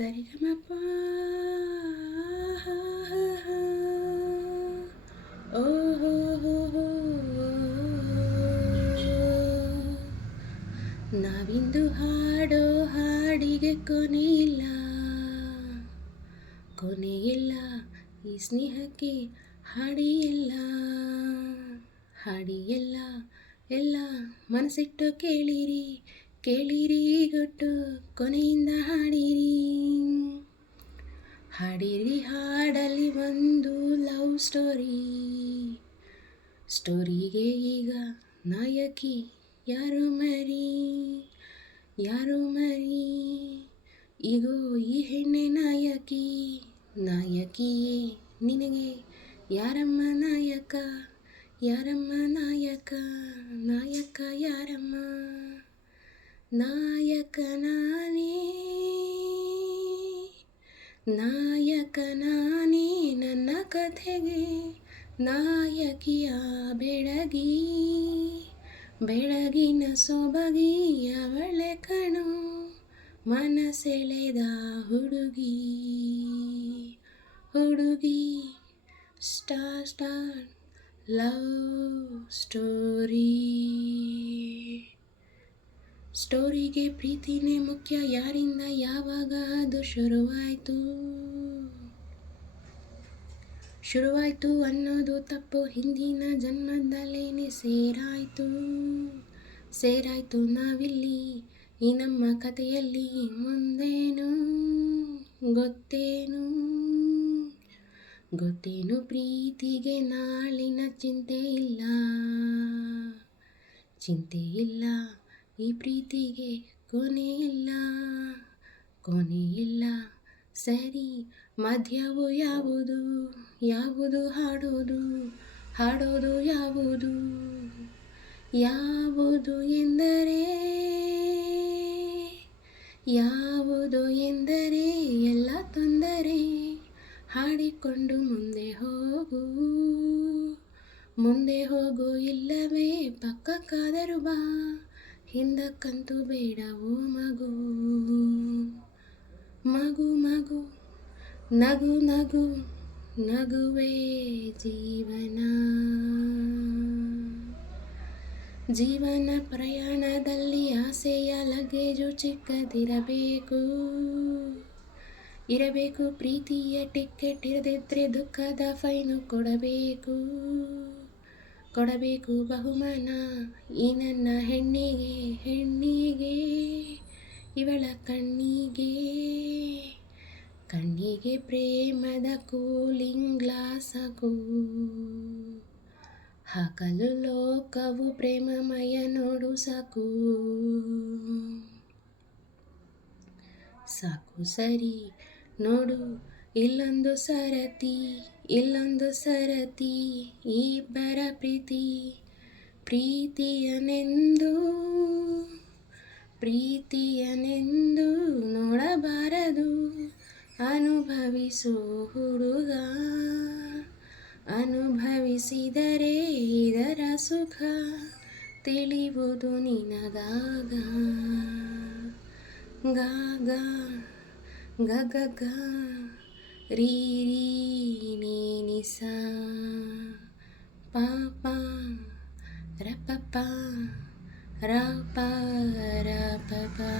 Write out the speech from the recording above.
ಸರಿಗಮಪ ಓ ಹೋ ಹೋ ಹೋ. ನಾವಿಂದು ಹಾಡೋ ಹಾಡಿಗೆ ಕೊನೆಯಿಲ್ಲ, ಕೊನೆಯಿಲ್ಲ ಈ ಸ್ನೇಹಕ್ಕೆ ಹಾಡಿಯಲ್ಲ, ಹಾಡಿಯಲ್ಲ ಎಲ್ಲ ಮನಸ್ಸಿಟ್ಟು ಕೇಳಿರಿ, ಕೇಳಿರಿ ಗೊಟ್ಟು ಕೊನೆಯಿಂದ ಹಾಡಿರಿ, ಹಾಡಿರಿ ಹಾಡಲಿ ಒಂದು ಲವ್ ಸ್ಟೋರಿ, ಸ್ಟೋರಿಗೆ ಈಗ ನಾಯಕಿ ಯಾರು ಮರಿ, ಯಾರು ಮರಿ, ಈಗೋ ಈ ಹೆಣ್ಣೆ ನಾಯಕಿ, ನಾಯಕಿಯೇ ನಿನಗೆ ಯಾರಮ್ಮ ನಾಯಕ, ಯಾರಮ್ಮ ನಾಯಕ, ನಾಯಕ ಯಾರಮ್ಮ, ನಾಯಕ ನಾನೇ, ನಾಯಕ ನಾನೇ ನನ್ನ ಕಥೆಗೆ, ನಾಯಕಿಯ ಬೆಳಗಿ, ಬೆಳಗಿನ ಸೊಬಗಿ ಅವಳೆ ಕಣು, ಮನಸೆಳೆದ ಹುಡುಗಿ, ಹುಡುಗಿ ಸ್ಟಾರ್ ಸ್ಟಾರ್ ಲವ್ ಸ್ಟೋರಿ, ಸ್ಟೋರಿಗೆ ಪ್ರೀತಿನೇ ಮುಖ್ಯ, ಯಾರಿಂದ ಯಾವಾಗ ಅದು ಶುರುವಾಯಿತು, ಶುರುವಾಯಿತು ಅನ್ನೋದು ತಪ್ಪು, ಹಿಂದಿನ ಜನ್ಮದಲ್ಲೇನೆ ಸೇರಾಯಿತು, ಸೇರಾಯಿತು ನಾವಿಲ್ಲಿ ಈ ನಮ್ಮ ಕಥೆಯಲ್ಲಿ, ಮುಂದೇನು ಗೊತ್ತೇನು, ಗೊತ್ತೇನು ಪ್ರೀತಿಗೆ ನಾಳಿನ ಚಿಂತೆ ಇಲ್ಲ, ಚಿಂತೆ ಇಲ್ಲ ಈ ಪ್ರೀತಿಗೆ ಕೊನೆಯಿಲ್ಲ, ಕೊನೆಯಿಲ್ಲ ಸರಿ ಮಧ್ಯವು ಯಾವುದು, ಯಾವುದು ಹಾಡೋದು, ಹಾಡೋದು ಯಾವುದು, ಯಾವುದು ಎಂದರೆ, ಯಾವುದು ಎಂದರೆ ಎಲ್ಲ ತೊಂದರೆ, ಹಾಡಿಕೊಂಡು ಮುಂದೆ ಹೋಗು, ಮುಂದೆ ಹೋಗು ಇಲ್ಲವೇ ಪಕ್ಕಕ್ಕಾದರೂ ಬಾ, ಹಿಂದಕ್ಕಂತೂ ಬೇಡವೋ ಮಗು, ಮಗು ಮಗು ನಗು ನಗು ನಗುವೇ ಜೀವನ, ಜೀವನ ಪ್ರಯಾಣದಲ್ಲಿ ಆಸೆಯ ಲಗೇಜು ಚಿಕ್ಕದಿರಬೇಕು, ಇರಬೇಕು ಪ್ರೀತಿಯ ಟಿಕೆಟ್, ಇರದಿದ್ರೆ ದುಃಖದ ಫೈನು ಕೊಡಬೇಕು, ಕೊಡಬೇಕು ಬಹುಮಾನ ಈ ನನ್ನ ಹೆಣ್ಣಿಗೆ, ಹೆಣ್ಣಿಗೆ ಇವಳ ಕಣ್ಣಿಗೆ, ಕಣ್ಣಿಗೆ ಪ್ರೇಮದ ಕೂಲಿಂಗ್ ಗ್ಲಾಸ್ ಹಾಕು, ಹಾಕಲು ಲೋಕವು ಪ್ರೇಮಮಯ ನೋಡು ಸಾಕು, ಸಾಕು ಸರಿ ನೋಡು ಇಲ್ಲೊಂದು ಸರತಿ, ಇಲ್ಲೊಂದು ಸರತಿ ಇಬ್ಬರ ಪ್ರೀತಿ, ಪ್ರೀತಿಯನೆಂದು, ಪ್ರೀತಿಯನೆಂದು ನೋಡಬಾರದು, ಅನುಭವಿಸು ಹುಡುಗ, ಅನುಭವಿಸಿದರೆ ಇದರ ಸುಖ ತಿಳಿಯುವುದು ನಿನಗಾಗ, ಗಾಗ ಗಗ ಗ ರೀ ರೀ ನೀ ನಿ ಸಾ ಪಾ ಪಾ ರ ಪ ಪಾ ರ ಪ ರ ಪ ಪಾ.